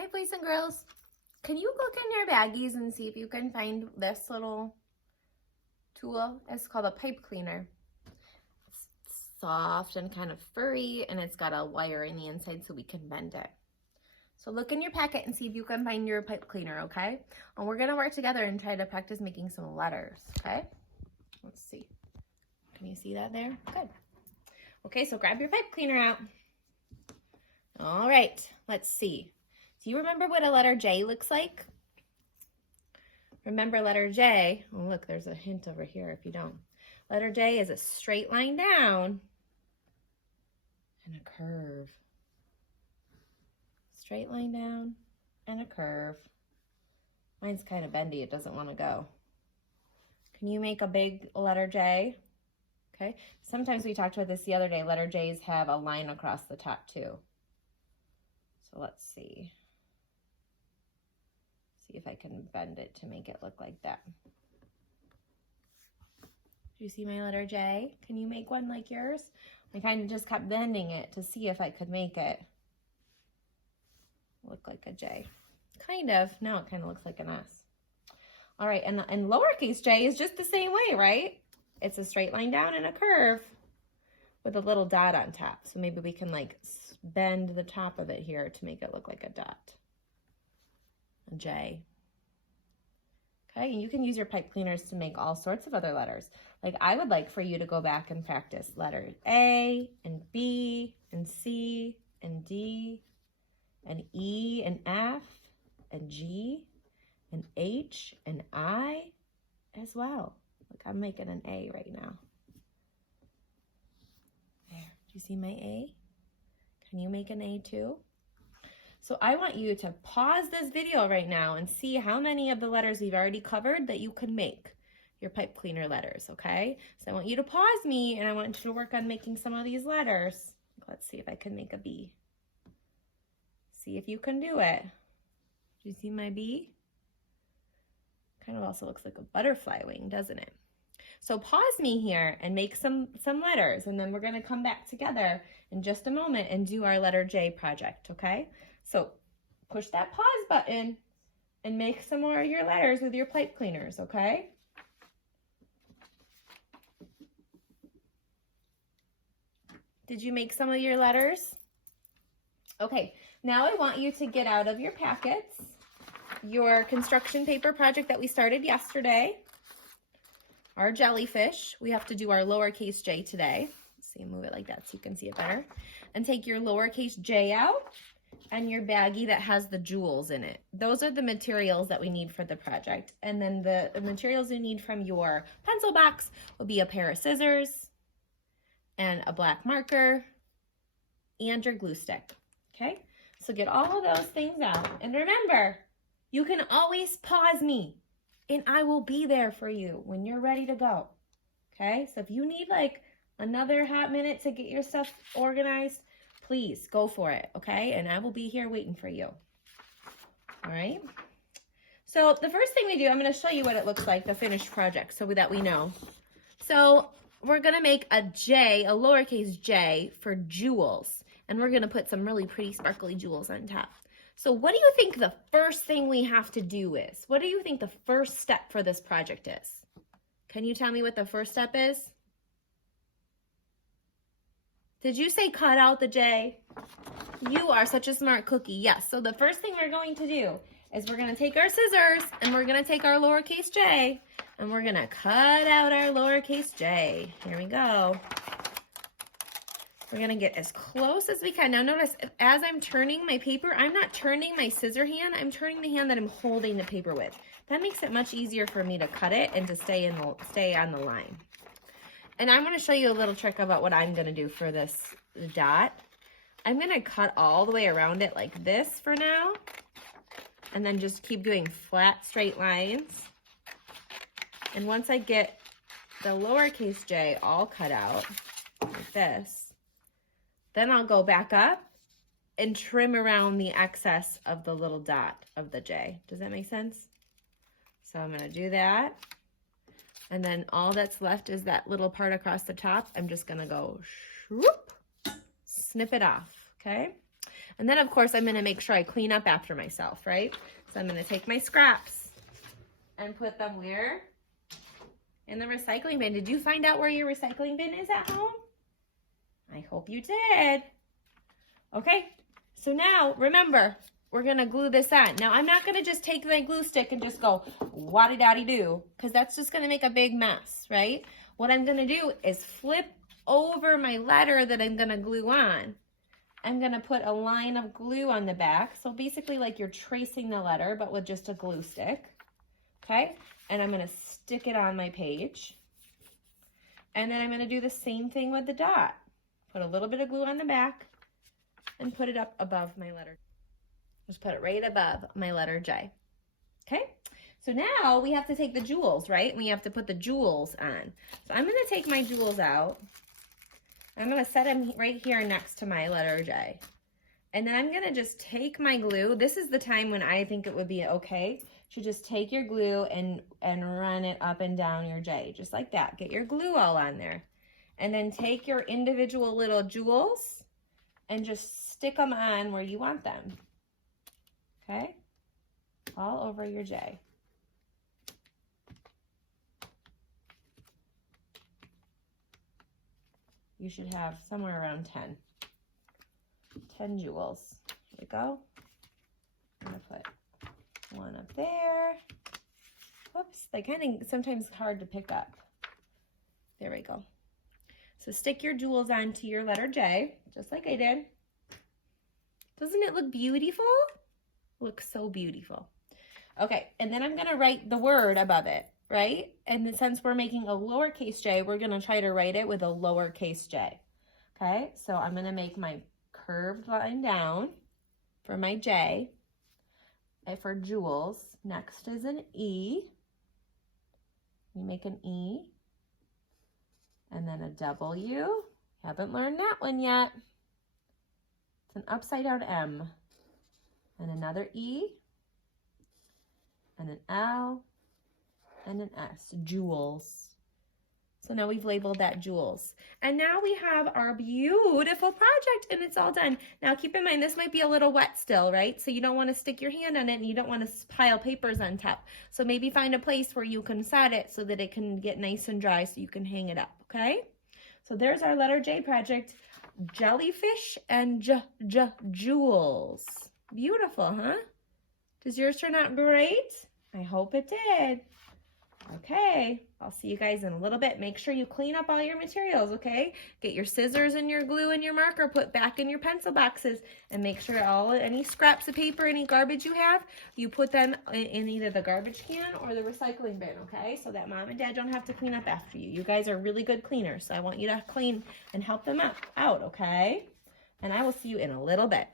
Hi, boys and girls. Can you look in your baggies and see if you can find this little tool? It's called a pipe cleaner. It's soft and kind of furry, and it's got a wire in the inside so we can bend it. So look in your packet and see if you can find your pipe cleaner, okay? And we're gonna work together and try to practice making some letters, okay? Let's see. Can you see that there? Good. Okay, so grab your pipe cleaner out. All right, let's see. Do you remember what a letter J looks like? Remember letter J? Oh, look, there's a hint over here if you don't. Letter J is a straight line down and a curve. Straight line down and a curve. Mine's kind of bendy. It doesn't want to go. Can you make a big letter J? Okay. Sometimes we talked about this the other day. Letter J's have a line across the top too. So let's see. See if I can bend it to make it look like that. Do you see my letter J? Can you make one like yours? I kind of just kept bending it to see if I could make it look like a J. Kind of. Now it kind of looks like an S. All right, and lowercase j is just the same way, right? It's a straight line down and a curve with a little dot on top. So maybe we can like bend the top of it here to make it look like a dot. A J. Okay, and you can use your pipe cleaners to make all sorts of other letters. Like I would like for you to go back and practice letters A and B and C and D and E and F and G and H and I as well. Look, I'm making an A right now. There, do you see my A? Can you make an A too? So I want you to pause this video right now and see how many of the letters we've already covered that you can make your pipe cleaner letters, okay? So I want you to pause me and I want you to work on making some of these letters. Let's see if I can make a B. See if you can do it. Do you see my B? Kind of also looks like a butterfly wing, doesn't it? So pause me here and make some letters, and then we're going to come back together in just a moment and do our letter J project, okay? So push that pause button and make some more of your letters with your pipe cleaners, okay? Did you make some of your letters? Okay, now I want you to get out of your packets your construction paper project that we started yesterday. Our jellyfish. We have to do our lowercase j today. Let's see, move it like that so you can see it better. And take your lowercase j out and your baggie that has the jewels in it. Those are the materials that we need for the project. And then the materials you need from your pencil box will be a pair of scissors and a black marker and your glue stick. Okay? So get all of those things out. And remember, you can always pause me and I will be there for you when you're ready to go. Okay? So if you need like another hot minute to get your stuff organized, please go for it. Okay? And I will be here waiting for you. All right? So the first thing we do, I'm going to show you what it looks like, the finished project, so that we know. So we're going to make a J, a lowercase j for jewels. And we're going to put some really pretty sparkly jewels on top. So what do you think the first thing we have to do is? What do you think the first step for this project is? Can you tell me what the first step is? Did you say cut out the J? You are such a smart cookie. Yes, so the first thing we're going to do is we're going to take our scissors and we're going to take our lowercase j and we're going to cut out our lowercase j. Here we go. We're going to get as close as we can. Now notice, as I'm turning my paper, I'm not turning my scissor hand. I'm turning the hand that I'm holding the paper with. That makes it much easier for me to cut it and to stay on the line. And I'm going to show you a little trick about what I'm going to do for this dot. I'm going to cut all the way around it like this for now. And then just keep doing flat, straight lines. And once I get the lowercase j all cut out like this, then I'll go back up and trim around the excess of the little dot of the J. Does that make sense? So I'm going to do that. And then all that's left is that little part across the top. I'm just going to go swoop, snip it off, okay? And then, of course, I'm going to make sure I clean up after myself, right? So I'm going to take my scraps and put them where? In the recycling bin. Did you find out where your recycling bin is at home? I hope you did. Okay, so now, remember, we're going to glue this on. Now, I'm not going to just take my glue stick and just go waddy-daddy-doo, because that's just going to make a big mess, right? What I'm going to do is flip over my letter that I'm going to glue on. I'm going to put a line of glue on the back. So basically like you're tracing the letter, but with just a glue stick. Okay, and I'm going to stick it on my page. And then I'm going to do the same thing with the dot. Put a little bit of glue on the back and put it up above my letter. Just put it right above my letter J. Okay, so now we have to take the jewels, right? And we have to put the jewels on. So I'm going to take my jewels out. I'm going to set them right here next to my letter J. And then I'm going to just take my glue. This is the time when I think it would be okay to just take your glue and run it up and down your J, just like that. Get your glue all on there. And then take your individual little jewels and just stick them on where you want them. Okay? All over your J. You should have somewhere around 10. 10 jewels. Here we go. I'm going to put one up there. Whoops, they kind of sometimes hard to pick up. There we go. So stick your jewels onto your letter J, just like I did. Doesn't it look beautiful? Looks so beautiful. Okay, and then I'm going to write the word above it, right? And then since we're making a lowercase j, we're going to try to write it with a lowercase j. Okay, so I'm going to make my curved line down for my J. And for jewels, next is an E. You make an E. And then a W. Haven't learned that one yet. It's an upside down M. And another E. And an L. And an S. Jewels. So now we've labeled that jewels. And now we have our beautiful project and it's all done. Now keep in mind, this might be a little wet still, right? So you don't want to stick your hand on it and you don't want to pile papers on top. So maybe find a place where you can set it so that it can get nice and dry so you can hang it up, okay? So there's our letter J project, jellyfish and jewels. Beautiful, huh? Does yours turn out great? I hope it did. Okay, I'll see you guys in a little bit. Make sure you clean up all your materials, okay? Get your scissors and your glue and your marker put back in your pencil boxes and make sure any scraps of paper, any garbage you have, you put them in either the garbage can or the recycling bin, okay? So that mom and dad don't have to clean up after you. You guys are really good cleaners, so I want you to clean and help them out, okay? And I will see you in a little bit.